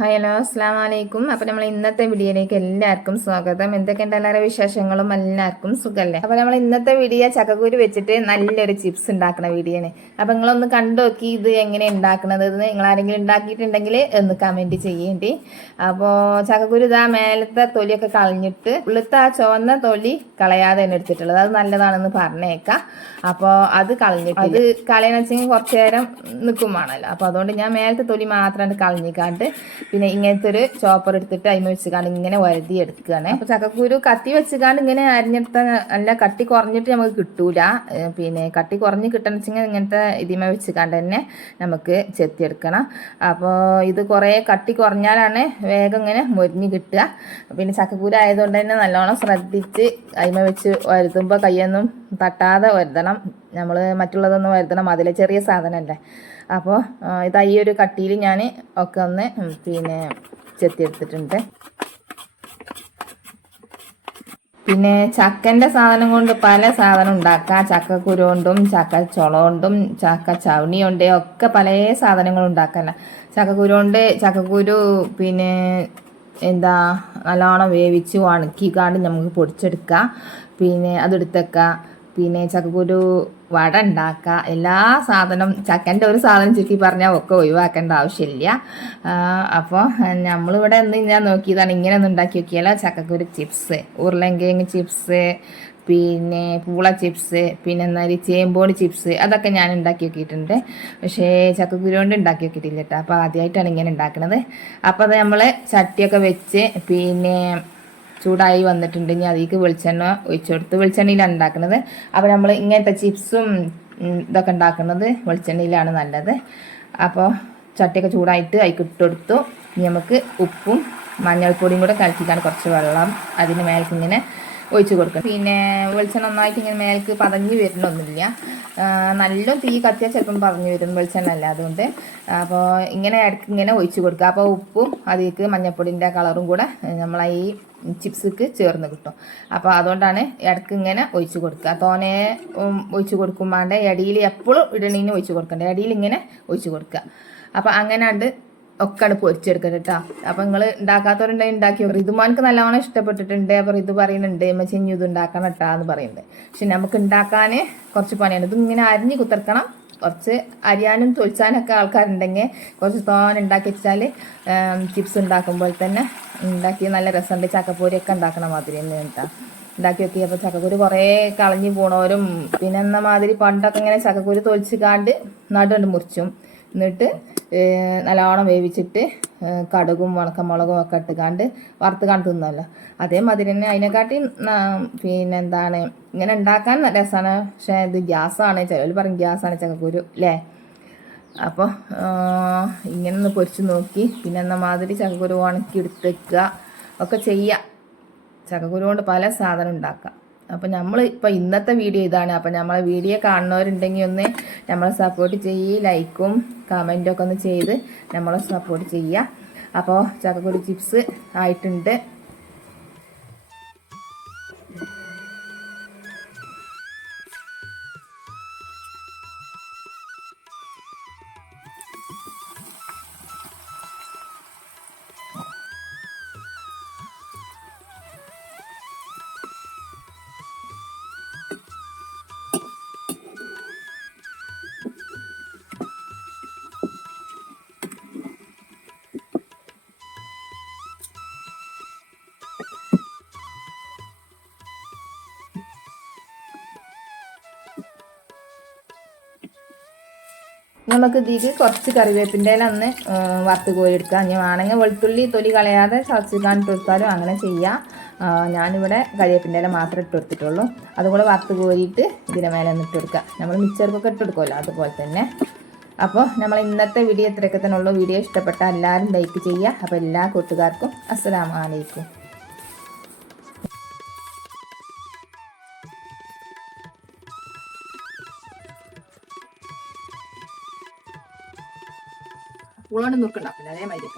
Hello അസ്സാം വലൈക്കും. അപ്പൊ നമ്മൾ ഇന്നത്തെ വീഡിയോയിലേക്ക് എല്ലാവർക്കും സ്വാഗതം. എന്തൊക്കെയുണ്ട് എല്ലാവരുടെ വിശേഷങ്ങളും? എല്ലാവർക്കും സുഖല്ലേ? അപ്പൊ നമ്മൾ ഇന്നത്തെ വീഡിയോ ചക്കക്കുരു വെച്ചിട്ട് നല്ലൊരു ചിപ്സ് ഉണ്ടാക്കുന്ന വീഡിയോ ആണ്. അപ്പൊ നിങ്ങളൊന്ന് കണ്ടു നോക്കി ഇത് എങ്ങനെ ഉണ്ടാക്കണത്, നിങ്ങൾ ആരെങ്കിലും ഉണ്ടാക്കിയിട്ടുണ്ടെങ്കിൽ ഒന്ന് കമന്റ് ചെയ്യേണ്ടി. അപ്പോൾ ചക്കക്കുരു ഇതാ മേലത്തെ തൊലിയൊക്കെ കളഞ്ഞിട്ട് ഉള്ളത്തെ ആ ചുവന്ന തൊലി കളയാതെ തന്നെ എടുത്തിട്ടുള്ളത്, അത് നല്ലതാണെന്ന് പറഞ്ഞേക്കാം. അപ്പോൾ അത് കളഞ്ഞിട്ട് അത് കളയെന്ന് വെച്ചെങ്കിൽ കുറച്ചു നേരം നിൽക്കുവാണല്ലോ. അപ്പോൾ അതുകൊണ്ട് ഞാൻ മേലത്തെ തൊലി മാത്രമാണ് കളഞ്ഞിക്കാണ്ട് പിന്നെ ഇങ്ങനത്തെ ഒരു ചോപ്പർ എടുത്തിട്ട് അതിന് വെച്ചുകാണ്ട് ഇങ്ങനെ വരതി എടുക്കുകയാണ്. അപ്പോൾ ചക്കക്കുരു കത്തി വെച്ചുകാണ്ട് ഇങ്ങനെ അരിഞ്ഞെടുത്ത നല്ല കട്ടി കുറഞ്ഞിട്ട് നമുക്ക് കിട്ടൂല. പിന്നെ കട്ടി കുറഞ്ഞ് കിട്ടണം വെച്ചെങ്കിൽ ഇങ്ങനത്തെ ഇതിമ വെച്ചുകാണ്ട് തന്നെ നമുക്ക് ചെത്തിയെടുക്കണം. അപ്പോൾ ഇത് കുറേ കട്ടി കുറഞ്ഞാലാണ് വേഗം ഇങ്ങനെ മൊരിഞ്ഞ് കിട്ടുക. പിന്നെ ചക്കക്കുരു ആയതുകൊണ്ട് തന്നെ നല്ലോണം ശ്രദ്ധിച്ച് അതിമ വെച്ച് വരുത്തുമ്പോൾ കയ്യൊന്നും തട്ടാതെ വരുതണം. നമ്മൾ മറ്റുള്ളതൊന്നും വരുതണം, അതിലെ ചെറിയ സാധനമല്ലേ. അപ്പോൾ ഇതാ ഈ ഒരു കട്ടിയിൽ ഞാൻ ഒക്കെ ഒന്ന് പിന്നെ ചെത്തിയെടുത്തിട്ടുണ്ട്. പിന്നെ ചക്കൻ്റെ സാധനം കൊണ്ട് പല സാധനം ഉണ്ടാക്കാം. ചക്കക്കുരു കൊണ്ടും ചക്ക ചുള കൊണ്ടും ചക്ക ചവണി കൊണ്ട് ഒക്കെ പല സാധനങ്ങളും ഉണ്ടാക്കാമല്ല. ചക്കക്കുരു കൊണ്ട് ചക്കക്കുരു പിന്നെ എന്താ നല്ലോണം വേവിച്ച് ഉണക്കിക്കാണ്ട് നമുക്ക് പൊടിച്ചെടുക്കാം. പിന്നെ അതെടുത്തേക്കാം. പിന്നെ ചക്കക്കുരു വട ഉണ്ടാക്കുക. എല്ലാ സാധനം ചക്കൻ്റെ ഒരു സാധനം ചുറ്റി പറഞ്ഞാൽ ഒക്കെ ഒഴിവാക്കേണ്ട ആവശ്യമില്ല. അപ്പോൾ നമ്മളിവിടെ ഒന്ന് ഞാൻ നോക്കിയതാണ്, ഇങ്ങനെ ഒന്ന് ഉണ്ടാക്കി നോക്കിയാലോ. ചക്കക്കുരു ചിപ്സ്, ഉരുളൻകിഴങ്ങ് ചിപ്സ്, പിന്നെ പൂള ചിപ്സ്, പിന്നെ എന്നാല് ചേമ്പോളി ചിപ്സ്, അതൊക്കെ ഞാൻ ഉണ്ടാക്കി നോക്കിയിട്ടുണ്ട്. പക്ഷേ ചക്കക്കുരു കൊണ്ട് ഉണ്ടാക്കി നോക്കിയിട്ടില്ല കേട്ടോ. അപ്പോൾ ആദ്യമായിട്ടാണ് ഇങ്ങനെ ഉണ്ടാക്കുന്നത്. അപ്പോൾ അത് നമ്മൾ ചട്ടിയൊക്കെ വെച്ച് പിന്നെ ചൂടായി വന്നിട്ടുണ്ടെങ്കിൽ അതിലേക്ക് വെളിച്ചെണ്ണ ഒഴിച്ചു കൊടുത്ത് വെളിച്ചെണ്ണയിലാണ് ഉണ്ടാക്കുന്നത്. അപ്പോൾ നമ്മൾ ഇങ്ങനത്തെ ചിപ്സും ഇതൊക്കെ ഉണ്ടാക്കുന്നത് വെളിച്ചെണ്ണയിലാണ് നല്ലത്. അപ്പോൾ ചട്ടിയൊക്കെ ചൂടായിട്ട് അതിലേക്ക് ഇട്ടുകൊടുത്തു. ഇനി നമുക്ക് ഉപ്പും മഞ്ഞൾപ്പൊടിയും കൂടെ കലക്കിക്കാണ് കുറച്ച് വെള്ളം അതിന് മേലേക്ക് ഇങ്ങനെ ഒഴിച്ച് കൊടുക്കണം. പിന്നെ വെളിച്ചെണ്ണ നന്നായിട്ട് ഇങ്ങനെ മേലേക്ക് പതഞ്ഞ് വരുന്നൊന്നുമില്ല. നല്ല തീ കത്തിയാൽ ചിലപ്പം പറഞ്ഞു വരും വെളിച്ചെണ്ണ അല്ല, അതുകൊണ്ട് അപ്പോൾ ഇങ്ങനെ ഇടയ്ക്ക് ഇങ്ങനെ ഒഴിച്ച് കൊടുക്കുക. അപ്പോൾ ഉപ്പും അതിലേക്ക് മഞ്ഞൾപ്പൊടിൻ്റെ കളറും കൂടെ നമ്മളെ ഈ ചിപ്സിക്ക് ചേർന്ന് കിട്ടും. അപ്പോൾ അതുകൊണ്ടാണ് ഇടയ്ക്ക് ഇങ്ങനെ ഒഴിച്ച് കൊടുക്കുക. തോനെ ഒഴിച്ച് കൊടുക്കുമ്പോണ്ട് ഇടയിൽ എപ്പോഴും ഇടണീന് ഒഴിച്ച് കൊടുക്കണ്ട, ഇടയിൽ ഇങ്ങനെ ഒഴിച്ച് കൊടുക്കുക. അപ്പോൾ അങ്ങനെ ഒക്കെയാണ് പൊരിച്ചെടുക്കുന്നത് കേട്ടോ. അപ്പോൾ നിങ്ങൾ ഉണ്ടാക്കാത്തവരുണ്ടെങ്കിൽ ഉണ്ടാക്കി നോക്കുക. ഋതുമാനക്ക് നല്ലവണ്ണം ഇഷ്ടപ്പെട്ടിട്ടുണ്ട്. അപ്പോൾ ഇത് പറയുന്നുണ്ട് ചെഞ്ഞു ഇത് ഉണ്ടാക്കണം കേട്ടോ എന്ന് പറയുന്നുണ്ട്. പക്ഷെ നമുക്ക് ഉണ്ടാക്കാൻ കുറച്ച് പണിയാണ്. ഇതിങ്ങനെ അരിഞ്ഞ് കുത്തിർക്കണം. കുറച്ച് അരിയാനും തൊളിച്ചാനൊക്കെ ആൾക്കാരുണ്ടെങ്കിൽ കുറച്ച് തോനെ ഉണ്ടാക്കി വെച്ചാൽ ചിപ്സ് ഉണ്ടാക്കുമ്പോൾ തന്നെ ഉണ്ടാക്കി നല്ല രസമുണ്ട്. ചക്കപ്പൊരിയൊക്കെ ഉണ്ടാക്കണ മാതിരി തന്നെ കേട്ടോ ഉണ്ടാക്കി വെക്കി. അപ്പോൾ ചക്കക്കുരു കുറേ കളഞ്ഞു പോണവരും പിന്നെ എന്ന മാതിരി പണ്ടൊക്കെ ഇങ്ങനെ ചക്കക്കുരു തൊളിച്ച് കാണ്ട് നടുകൊണ്ട് മുറിച്ചും എന്നിട്ട് നല്ലോണം വേവിച്ചിട്ട് കടുകും ഉണക്കമുളകും ഒക്കെ ഇട്ടുകാണ്ട് വറുത്ത് കാണ്ട് തിന്നല്ലോ. അതേമാതിരി തന്നെ അതിനെക്കാട്ടി പിന്നെ എന്താണ് ഇങ്ങനെ ഉണ്ടാക്കാൻ രസമാണ്. പക്ഷേ ഇത് ഗ്യാസാണ്, ചിലവർ പറയും ഗ്യാസാണ് ചക്കക്കുരു അല്ലേ. അപ്പോൾ ഇങ്ങനെ ഒന്ന് പൊരിച്ച് നോക്കി പിന്നെ എന്ന മാതിരി ചക്കക്കുരു ഉണക്കി എടുത്ത് വെക്കുക ഒക്കെ ചെയ്യുക. ചക്കക്കുരു കൊണ്ട് പല സാധനം ഉണ്ടാക്കാം. അപ്പോൾ നമ്മൾ ഇപ്പോൾ ഇന്നത്തെ വീഡിയോ ഇതാണ്. അപ്പോൾ നമ്മളെ വീഡിയോ കാണുന്നവരുണ്ടെങ്കിൽ ഒന്ന് നമ്മളെ സപ്പോർട്ട് ചെയ്യുക, ലൈക്കും കമൻറ്റും ഒക്കെ ഒന്ന് ചെയ്ത് നമ്മളെ സപ്പോർട്ട് ചെയ്യുക. അപ്പോൾ ചക്കക്കുരു ചിപ്സ് ആയിട്ടുണ്ട്. നമുക്ക് ഇതിലേക്ക് കുറച്ച് കറിവേപ്പിൻ്റെ ഇല ഒന്ന് വറുത്ത് കോരിയെടുക്കാം. ഇനി വേണമെങ്കിൽ വെളുത്തുള്ളി തൊലി കളയാതെ ചതച്ചിക്കാൻ ഇട്ട് കൊടുത്താലും അങ്ങനെ ചെയ്യാം. ഞാനിവിടെ കറിവേപ്പിൻ്റെ ഇല മാത്രമേ ഇട്ട് കൊടുത്തിട്ടുള്ളൂ. അതുകൂടെ വറുത്ത് കോരിയിട്ട് ഇതിൻ്റെ മേലെ ഒന്ന് ഇട്ട് കൊടുക്കുക. നമ്മൾ മിക്സർക്കൊക്കെ ഇട്ട് കൊടുക്കുമല്ലോ അതുപോലെ തന്നെ. അപ്പോൾ നമ്മൾ ഇന്നത്തെ വീഡിയോ ഇത്രയൊക്കെ തന്നെ ഉള്ളൂ. വീഡിയോ ഇഷ്ടപ്പെട്ട എല്ലാവരും ലൈക്ക് ചെയ്യുക. അപ്പോൾ എല്ലാ കൂട്ടുകാർക്കും അസ്സലാമു അലൈക്കും. ഉള്ളോണ്ട് നോക്കണ്ട, അതേമാതിരി